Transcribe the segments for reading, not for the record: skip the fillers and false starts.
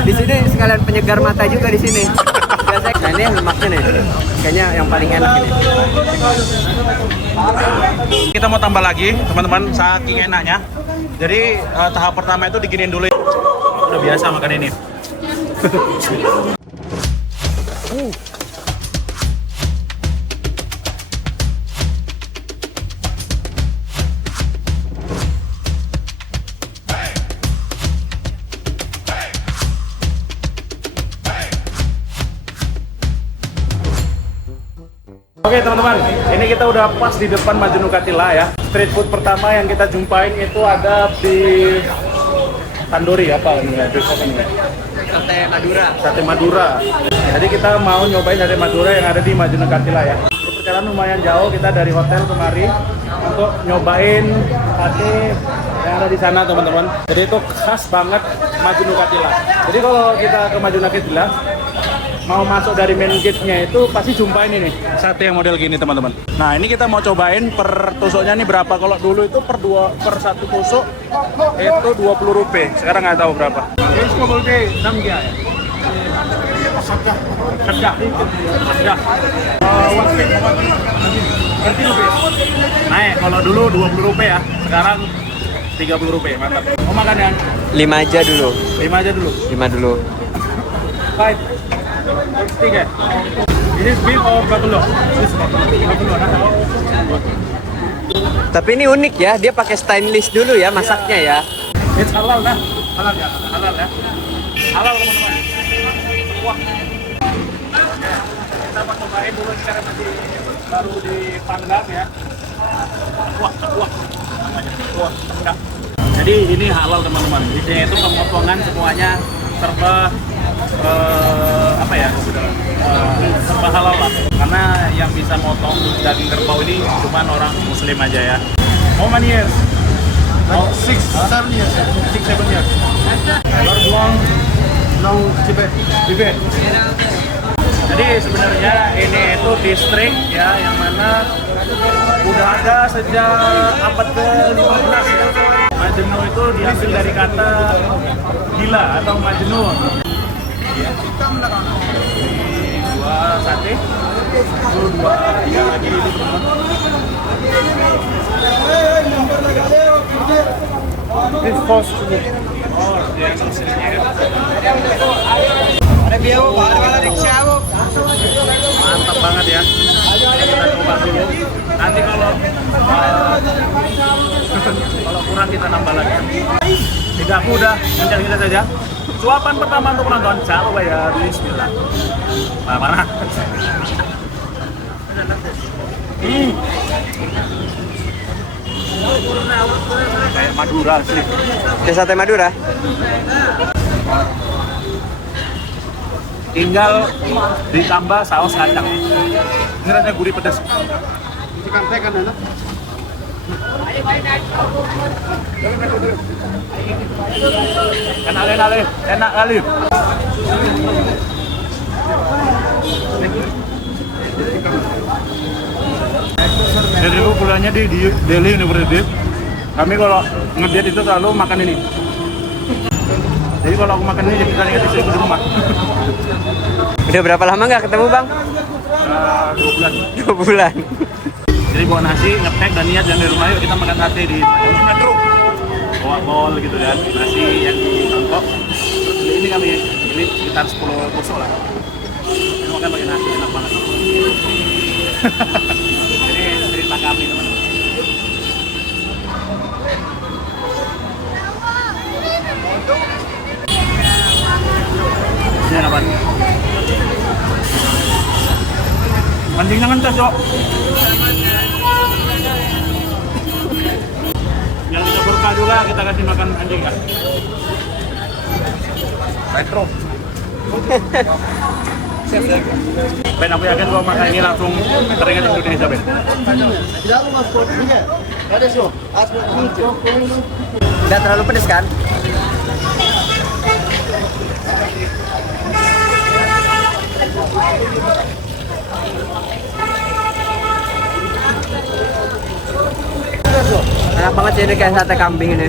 Di sini sekalian penyegar mata juga di sini. Biasanya nah ini lemaknya nih. Kayaknya yang paling enak ini. Kita mau tambah lagi, teman-teman, saking enaknya. Jadi tahap pertama itu diginiin dulu. Udah biasa makan ini. Oke teman-teman, ini kita udah pas di depan Majenu Katila ya. Street food pertama yang kita jumpain itu ada beef tandoori apa ini ya? Beef apa ini ya? Sate Madura. Sate Madura. Jadi kita mau nyobain sate Madura yang ada di Majenu Katila ya. Perjalanan lumayan jauh, kita dari hotel kemari untuk nyobain sate yang ada di sana teman-teman. Jadi itu khas banget Majenu Katila. Jadi kalau kita ke Majenu Katila mau masuk dari main gate-nya itu pasti jumpain ini sate yang model gini teman-teman. Nah ini kita mau cobain per tusuknya ini berapa. Kalau dulu itu per satu tusuk itu 20 rupiah. Sekarang nggak tahu berapa. Ini semua boleh 6 ya. Sedah. Naik kalau dulu 20 rupiah, sekarang 30 rupiah. Mantap. Mau makan ya? 5 aja dulu. 5 aja dulu. 5 dulu. Five. Stick ya? Ini beef or buffalo? Buffalo, nah. Tapi ini unik ya, dia pakai stainless dulu ya masaknya ya. It's halal nah? Halal ya? Halal ya? Halal teman-teman. Wah. Kita mau cobain dulu sekarang masih baru dipanggang ya. Wah. Udah. Jadi ini halal teman-teman. Di sini itu pemotongan semuanya serba serba halal lah, karena yang bisa motong daging kerbau ini cuma orang muslim aja ya. How many years? Oh, 6-7 years. 6-7 years. Baru buang long Tibet. Jadi sebenarnya ini itu distrik ya, yang mana udah ada sejak abad ke-15 ya. Majenu itu diambil dari kata gila atau majnun. Dua sate, itu 2-3 lagi itu teman-teman. Ini cost ini. Oh, dia subsidinya ya. Ada biaya Mantap banget ya. Kita coba dulu. Nanti kalau kurang kita nambah lagi. Tidak, aku udah kita saja. Suapan pertama untuk penonton, jangan lupa ya, bismillah. Mana? Kayak Madura sih. Ini sate Madura. Tinggal ditambah saus kacang. Ini rasanya gurih pedas. Ikan tekan enak. Enak kali. Jadi dulu kuliahnya di Delhi University. Kami kalau ngediet itu selalu makan ini. Jadi kalau aku makan ini jadi kita ingat istriku di rumah. Udah berapa lama nggak ketemu bang? 2 bulan. 2 bulan. Jadi bawa nasi, ngepek dan niat yang di rumah, yuk kita makan sate di Metro. Bawa bowl gitu kan, nasi yang di mangkok. Terus ini kami, ini sekitar 10 tusuk lah. Ini makan pakai nasi, enak banget. Ini cerita kami teman-teman. Ini apa? Anjingnya ngencas, Cok. Yang kita berkah juga kita kasih makan anjing kan. Retro. Ben, aku yakin kalau makan ini langsung teringat Indonesia, Ben. Udah terlalu pedes kan? Enak banget ini kayak sate kambing ini.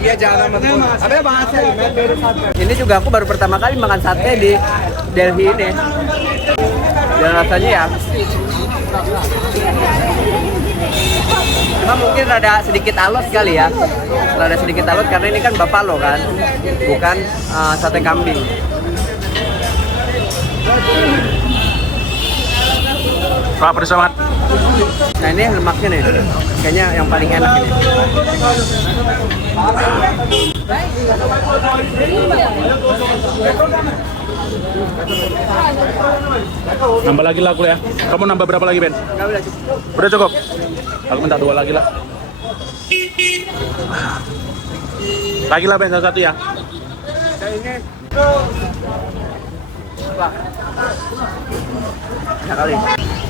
iya jangan Abe bahasa Ini juga aku baru pertama kali makan sate di Delhi ini. Dan rasanya ya, cuma mungkin rada sedikit alot kali ya. Rada sedikit alot karena ini kan buffalo kan, bukan sate kambing. Wah, pedes banget. Nah ini lemaknya nih, kayaknya yang paling enak ini. Nambah lagi lah aku ya. Kamu nambah berapa lagi, Ben? Nggak boleh cukup. Udah cukup? Aku minta 2 lagi lah. Lagi lah, Ben, satu ya. Kayak ini. Wah. Ya kali.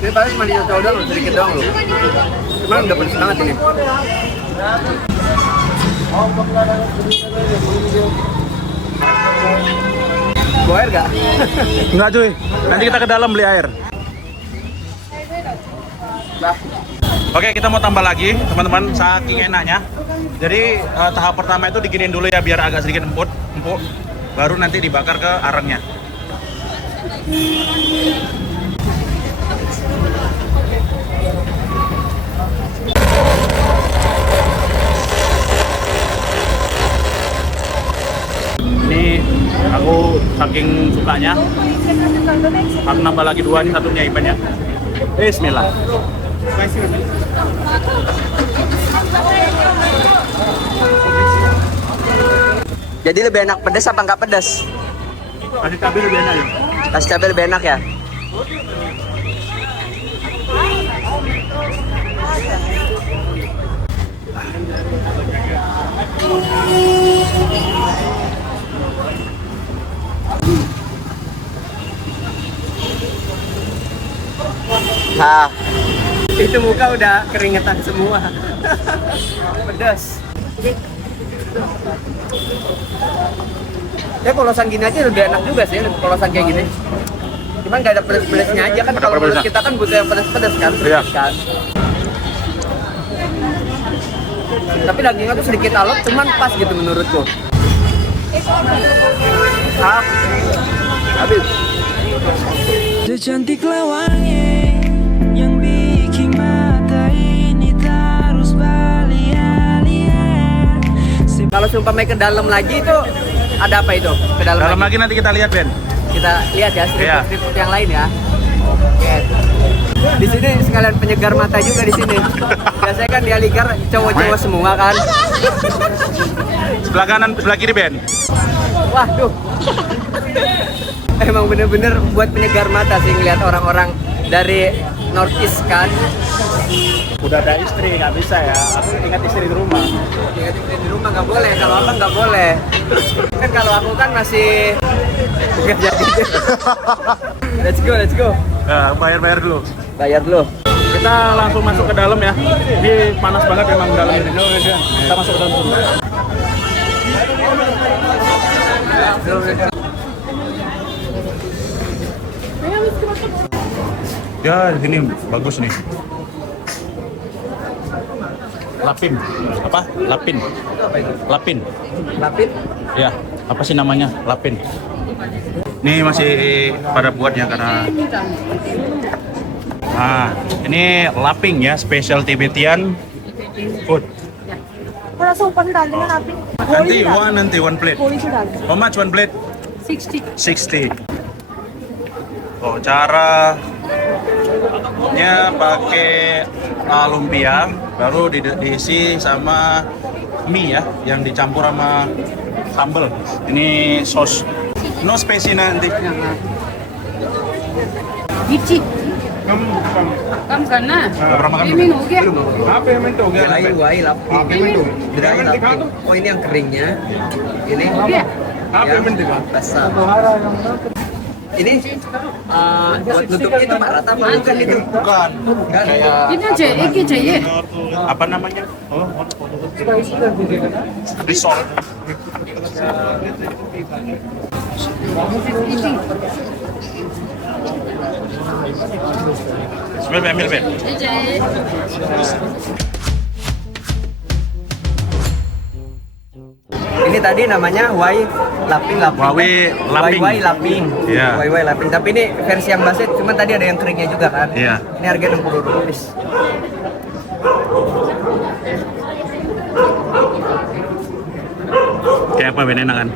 Ini paling cuma dicoba doang loh, sedikit doang loh. Cuman udah pedes banget ini. Bawa air gak? Enggak, cuy. Nanti kita ke dalam beli air. Nah, Oke, kita mau tambah lagi, teman-teman, saking enaknya. Jadi tahap pertama itu diginin dulu ya biar agak sedikit empuk, baru nanti dibakar ke arangnya. Ini aku saking sukanya, aku nambah lagi 2 nih, satunya Ipan ya. Bismillah. jadi lebih enak pedas apa nggak pedas? Kasih cabai lebih enak ya. Kasih cabai lebih enak ya? Nah, itu muka udah keringetan semua. Pedas. Ya polosan gini aja lebih enak juga sih, polosan kayak gini. Cuman nggak ada pedas-pedasnya aja kan, kalau menurut kita kan butuh yang pedas-pedas kan, Iya. kan. Tapi dagingnya tuh sedikit alot, cuman pas gitu menurutku. Ah, habis. Secantik lawannya yang bikin mata ini terus bahagia. Kalau seumpamanya ke dalam lagi itu ada apa itu? Ke dalam Dalam lagi. lagi nanti kita lihat, Ben. Kita lihat ya Iya. strip food yang lain ya. Oke. Di sini sekalian penyegar mata juga di sini. Biasanya kan di Aligar cowok-cowok semua kan. Sebelah kanan, sebelah kiri, Ben. Wah, tuh. Emang bener-bener buat penyegar mata sih ngeliat orang-orang dari Northeast kan. Udah ada istri, nggak bisa ya. Aku ingat istri di rumah. Ingat di rumah nggak boleh, kalau abang nggak boleh. Kan kalau aku kan masih nggak jadi. Let's go, let's go. Nah, bayar dulu. Bayar dulu. Kita langsung masuk ke dalam ya. Ini panas banget emang dalam ini. Kita masuk ke dalam dulu. Ya, ini bagus nih. Lapin. Apa? Lapin. Lapin. Lapin. Ya, apa sih namanya? Lapin. Ini masih pada buatnya karena ini laping ya, special Tibetan food. थोड़ा सा ऊपर से डाल देना आप भी Nanti one plate. थोड़ी सी डाल How much one plate? 60 60. Oh, caranya pakai lumpia, baru diisi sama mie ya, yang dicampur sama sambal. Ini sos. No spicy nanti. मिर्ची कम करना Nggak pernah makan पेमेंट हो गया Apa yang itu? Lain wai lapin. Dry lapin. Oh ini yang keringnya. Ini हो गया yang basah. Ini buat nutup itu Pak Rata apa bukan itu? Bukan. Bukan. कितना चाहिए एक ही चाहिए Apa namanya? Oh, risol. Ambil, Ben. ये चाहिए tadi namanya Huawei Laping. Huawei Laping. Huawei Laping. Iya. Huawei Laping. Tapi ini versi yang basit, cuman tadi ada yang keringnya juga kan. Iya. Ini harga 60 rupiah. Kayak apa Ben, enak kan?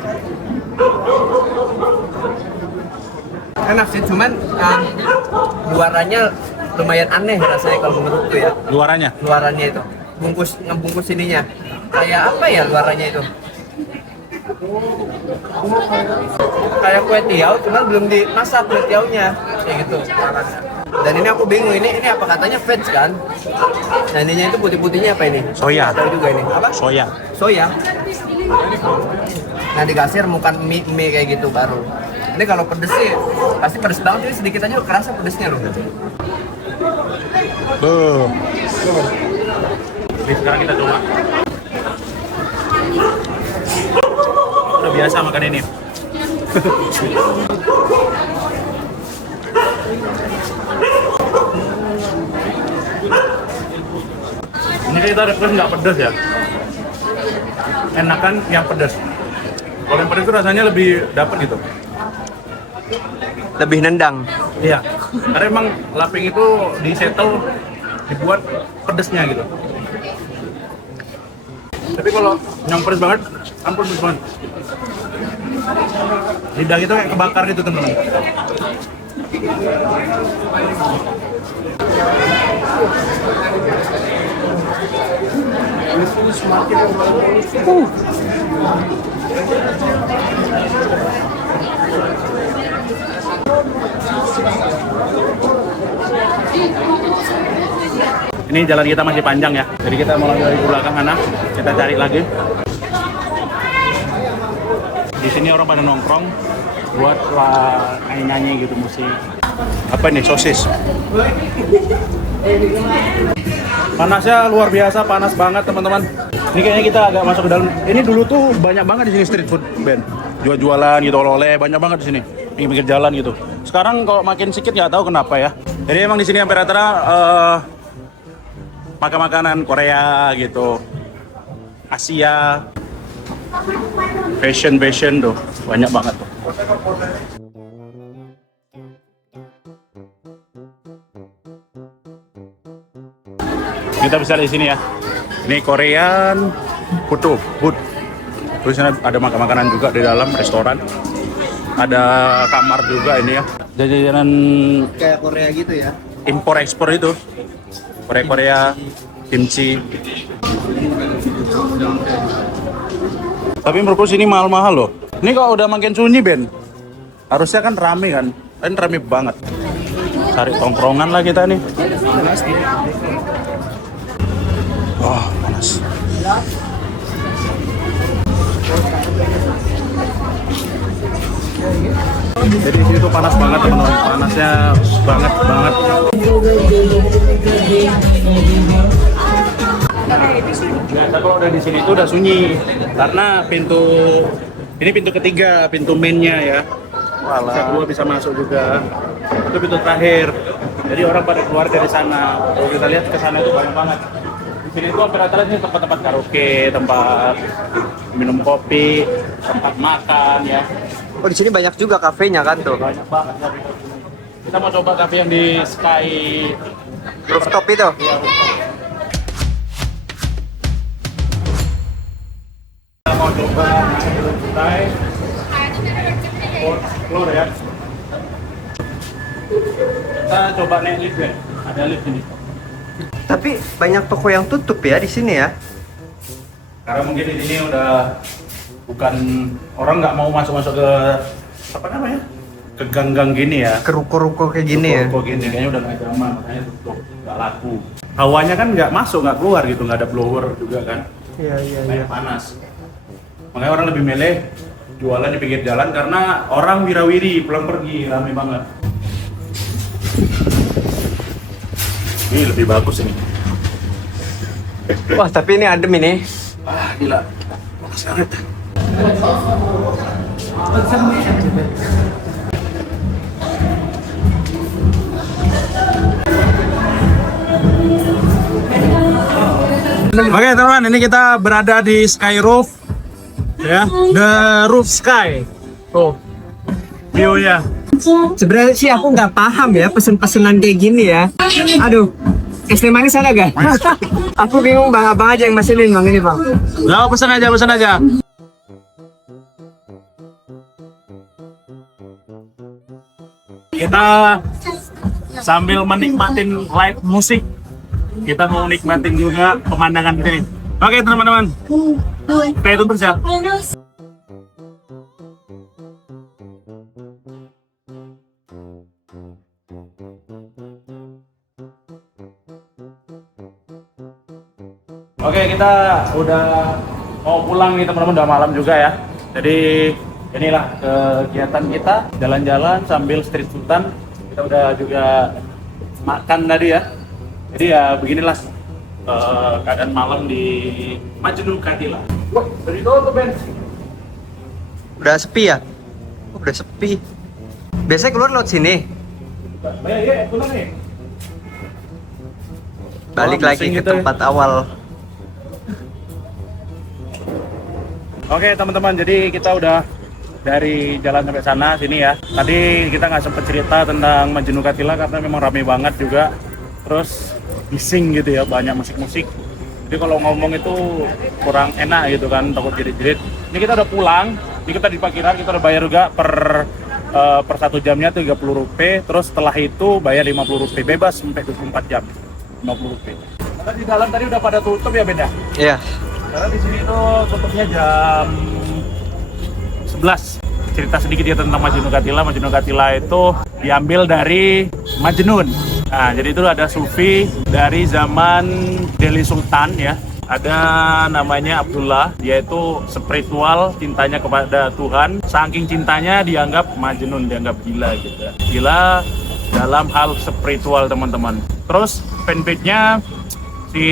Enak sih, cuman luarannya lumayan aneh rasanya kalau menurutku ya. Luarannya? Luarannya itu ngebungkus ininya kayak apa ya luarannya itu, kayak kue tiaw cuman belum dimasak kue tiawnya kayak gitu. Dan ini aku bingung, ini apa katanya veg kan, nah ininya itu putih-putihnya apa ini? Soya. Tahu juga ini apa? Soya. Nah dikasih remukan mie kayak gitu baru. Ini kalau pedes sih pasti pedes banget, ini sedikit aja kerasa pedesnya loh. Sekarang kita coba. Udah biasa makan ini. Ini kita request nggak pedas ya. Enakan yang pedas. Kalau yang pedas itu rasanya lebih dapat gitu. Lebih nendang. Iya. Karena emang laping itu disetel dibuat pedesnya gitu. Tapi kalau yang pedes banget, ampun pedes banget. Lidah itu kayak kebakar gitu teman-teman. Ini jalan kita masih panjang ya, jadi kita mulai dari belakang sana, kita cari lagi. Di sini orang pada nongkrong buat nyanyi-nyanyi gitu musik. Apa ini, sosis? Panasnya luar biasa, panas banget teman-teman. Ini kayaknya kita agak masuk ke dalam. Ini dulu tuh banyak banget di sini street food, Ben. Jual-jualan gitu, oleh-oleh, banyak banget di sini. Di pinggir jalan gitu. Sekarang kalau makin sedikit nggak tahu kenapa ya. Jadi emang di sini hampir rata-rata makan makanan Korea gitu, Asia, fashion tuh banyak banget tuh. Kita bisa di sini ya. Ini Korean food. Terus ada makan-makanan juga di dalam restoran. Ada kamar juga ini ya. Jajanan Kayak Korea gitu ya. Impor ekspor itu. Korea, kimchi. Tapi menurutku sini mahal-mahal loh. Ini kalau udah makin sunyi Ben, harusnya kan rame kan. Kan rame banget. Cari tongkrongan lah kita nih. Wah, panas. Jadi di situ panas banget teman-teman. Panasnya banget. Biasa kalau udah di sini tuh udah sunyi karena ini pintu ketiga, pintu mainnya ya. Bisa keluar, bisa masuk juga. Itu pintu terakhir. Jadi orang pada keluar dari sana. Kalau kita lihat ke sana itu banyak banget. Di sini tuh rata-rata ini tempat-tempat karaoke, tempat minum kopi, tempat makan ya. Oh di sini banyak juga kafenya kan tuh. Banyak banget. Kita mau coba kafe yang di Sky Rooftop itu. Iya, kita mau coba Sky fourth floor ya. Kita coba naik lift ya. Ada lift ini. Tapi banyak toko yang tutup ya di sini ya. Karena mungkin di sini udah bukan orang nggak mau masuk ke apa namanya, ke gang-gang gini ya, Ke ruko-ruko kayak gini ya. ruko gini kayaknya udah nggak zaman, makanya tutup, nggak laku. Hawanya kan nggak masuk, nggak keluar gitu, nggak ada blower juga kan, Iya. banyak panas. Makanya orang lebih milih jualan di pinggir jalan karena orang wirawiri pulang pergi, ramai banget. Ini lebih bagus ini. Wah tapi ini adem ini. Ah gila, sangat. Oke teman-teman, ini kita berada di Sky Roof Ya, the roof sky. Tuh, view-nya. Sebenarnya sih aku nggak paham ya pesen-pesenan kayak gini ya. Aduh, es teh manis ada gak? Aku bingung bang, abang aja yang mesenin bang ini bang. Nah, pesan aja, pesan aja. Kita sambil menikmatin live musik, kita mau nikmatin juga pemandangan ini. Oke teman-teman, stay tune terus ya. Oke, kita udah mau pulang nih teman-teman, udah malam juga ya. Jadi inilah kegiatan kita, jalan-jalan sambil street food-an. Kita udah juga makan tadi ya. Jadi ya beginilah keadaan malam di Majnun Katila. Wah, dari tuh Ben. Udah sepi ya? Udah sepi. Biasanya keluar lewat sini. Iya, pulang nih. Balik Oh, lagi pusing ke gitu ya. tempat awal. Oke teman-teman, jadi kita udah dari jalan sampai sana sini ya. Tadi kita nggak sempet cerita tentang Majnun Katila karena memang rame banget juga. Terus bising gitu ya, banyak musik-musik. Jadi kalau ngomong itu kurang enak gitu kan, takut jerit-jerit. Ini kita udah pulang, ini kita di parkiran, kita udah bayar juga per 1 jamnya 30 rupiah. Terus setelah itu bayar 50 rupiah, bebas sampai 24 jam 50 rupiah. Karena di dalam tadi udah pada tutup ya beda. Iya. Karena di sini tuh tutupnya jam 11. Cerita sedikit ya tentang Majnun Katila. Majnun Katila itu diambil dari Majnun. Nah, jadi itu ada sufi dari zaman Delhi Sultan ya. Ada namanya Abdullah, dia itu spiritual, cintanya kepada Tuhan. Saking cintanya dianggap Majnun, dianggap gila gitu. Gila dalam hal spiritual teman-teman. Terus fanpage-nya si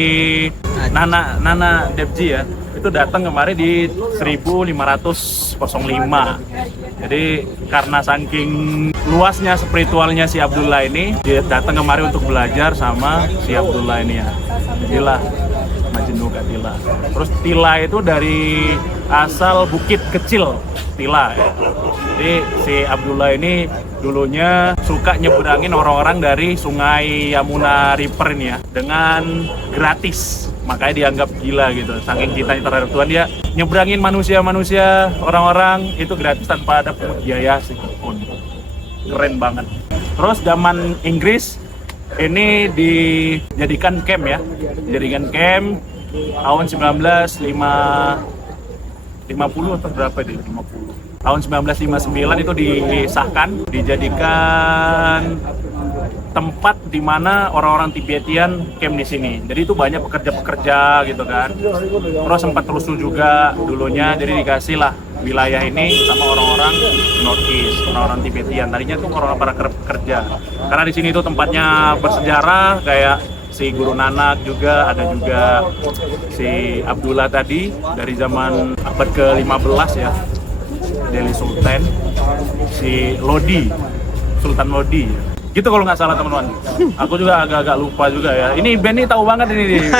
Nana Devji ya, itu datang kemarin di 1505. Jadi karena saking luasnya spiritualnya si Abdullah ini, dia datang kemarin untuk belajar sama si Abdullah ini ya. Jadilah Majnun Katila. Terus Tila itu dari asal bukit kecil Tila ya. Jadi si Abdullah ini dulunya suka nyeberangin orang-orang dari sungai Yamuna River ini ya dengan gratis, makanya dianggap gila gitu. Saking cintanya terhadap Tuhan, dia nyeberangin manusia-manusia, orang-orang itu gratis tanpa ada biaya sedikitpun. Keren banget. Terus zaman Inggris ini dijadikan camp ya, dijadikan camp tahun 1950 atau berapa deh, 50. Tahun 1959 itu disahkan, dijadikan tempat di mana orang-orang Tibetian camp di sini. Jadi itu banyak pekerja-pekerja gitu kan. Terus sempat rusuh juga dulunya, jadi dikasih lah wilayah ini sama orang-orang North East, orang-orang Tibetian. Tadinya tuh orang-orang para pekerja. Karena di sini tuh tempatnya bersejarah, kayak si Guru Nanak juga, ada juga si Abdullah tadi dari zaman abad ke-15 ya. Delhi Sultan, si Lodi, Sultan Lodi. Gitu kalau nggak salah teman-teman. Aku juga agak-agak lupa juga ya. Ini Ben ini tahu banget ini.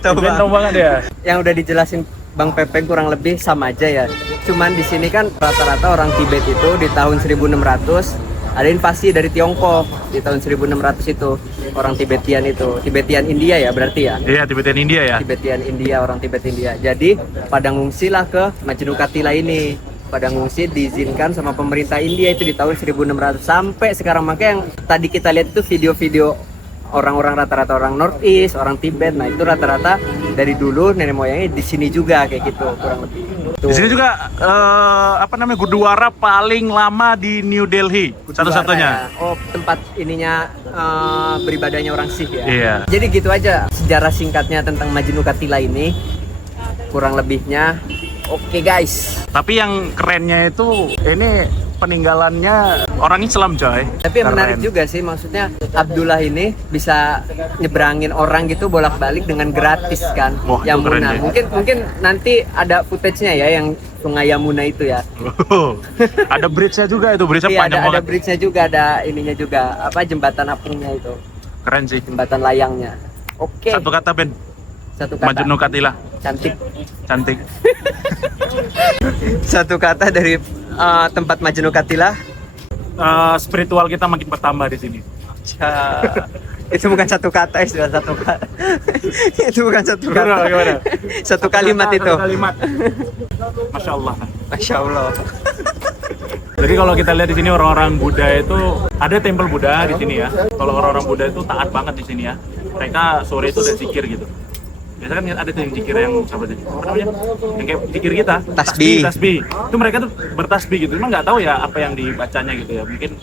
Ben tahu banget ya. Yang udah dijelasin Bang Pepe kurang lebih sama aja ya. Cuman di sini kan rata-rata orang Tibet itu di tahun 1600 ada invasi dari Tiongkok di tahun 1600 itu. Orang Tibetian itu, Tibetian India ya berarti ya. Iya, Tibetian India ya. Tibetian India, orang Tibet India. Jadi pada ngungsilah ke Majnun Katila ini. Pada ngungsi diizinkan sama pemerintah India itu di tahun 1600 sampai sekarang. Makanya yang tadi kita lihat itu video-video orang-orang rata-rata orang North East, orang Tibet. Nah, itu rata-rata dari dulu nenek moyangnya di sini juga kayak gitu kurang lebih. Di sini juga Gurdwara paling lama di New Delhi, satu-satunya. Ya. Oh, tempat ininya beribadahnya orang Sikh ya. Iya. Jadi gitu aja sejarah singkatnya tentang Majnun Katila ini. Kurang lebihnya. Oke guys. Tapi yang kerennya itu ini peninggalannya orang Islam coy. Tapi yang menarik juga sih, maksudnya Abdullah ini bisa nyebrangin orang gitu bolak-balik dengan gratis kan. Wah, itu keren Yamuna. ya. Mungkin nanti ada footage-nya ya yang Sungai Yamuna itu ya. Ada bridge-nya juga itu, bridge-nya Iya, panjang ada banget. bridge-nya juga, ada ininya juga, apa jembatan apungnya itu. Keren sih. Jembatan layangnya. Oke. Satu kata Ben, Satu kata. Majnun Katila. Cantik. Cantik. Satu kata dari tempat Majnu Katila. Spiritual kita makin bertambah di sini. Ya, itu bukan satu kata, itu satu kata. Itu bukan satu kata. Gimana? Satu kalimat itu. Satu kalimat. Masya Allah. Masya Allah. Jadi kalau kita lihat di sini orang-orang Buddha itu ada tempel Buddha di sini ya. Kalau orang-orang Buddha itu taat banget di sini ya. Mereka sore itu udah zikir gitu. Biasa kan ada tuh yang zikir yang apa sih? Apa namanya? Yang kayak zikir kita. Tasbih. Itu mereka tuh bertasbih gitu. Cuma nggak tahu ya apa yang dibacanya gitu ya. Mungkin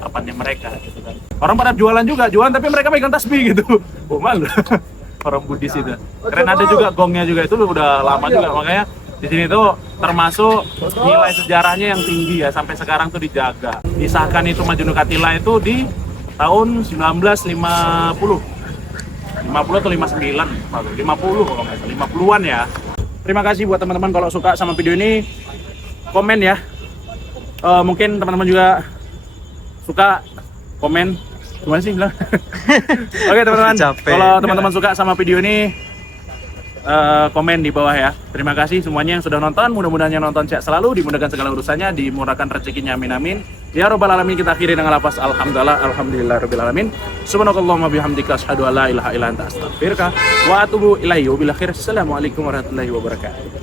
apanya mereka gitu kan. Orang pada jualan tapi mereka megang tasbih gitu. Oh malu. Orang Buddhis itu. Keren, ada juga gongnya juga, itu udah lama juga, makanya di sini tuh termasuk nilai sejarahnya yang tinggi ya, sampai sekarang tuh dijaga. Disahkan itu Majnu Katila itu di tahun 1950. 50 atau 59, 50 kalau nggak salah, 50-an ya. Terima kasih buat teman-teman, kalau suka sama video ini komen ya. Mungkin teman-teman juga suka komen, gimana sih bilang? Oke teman-teman, kalau teman-teman suka sama video ini komen di bawah ya. Terima kasih semuanya yang sudah nonton, mudah-mudahan yang nonton sehat selalu, dimudahkan segala urusannya, dimurahkan rezekinya, amin amin ya robbal alamin. Kita akhiri dengan lafaz alhamdulillah rabbil alamin. Subhanakallahumma bihamdika asyhadu an la ilaha illa anta astaghfiruka wa atubu ilaihi. Wabillahi khair. Assalamualaikum warahmatullahi wabarakatuh.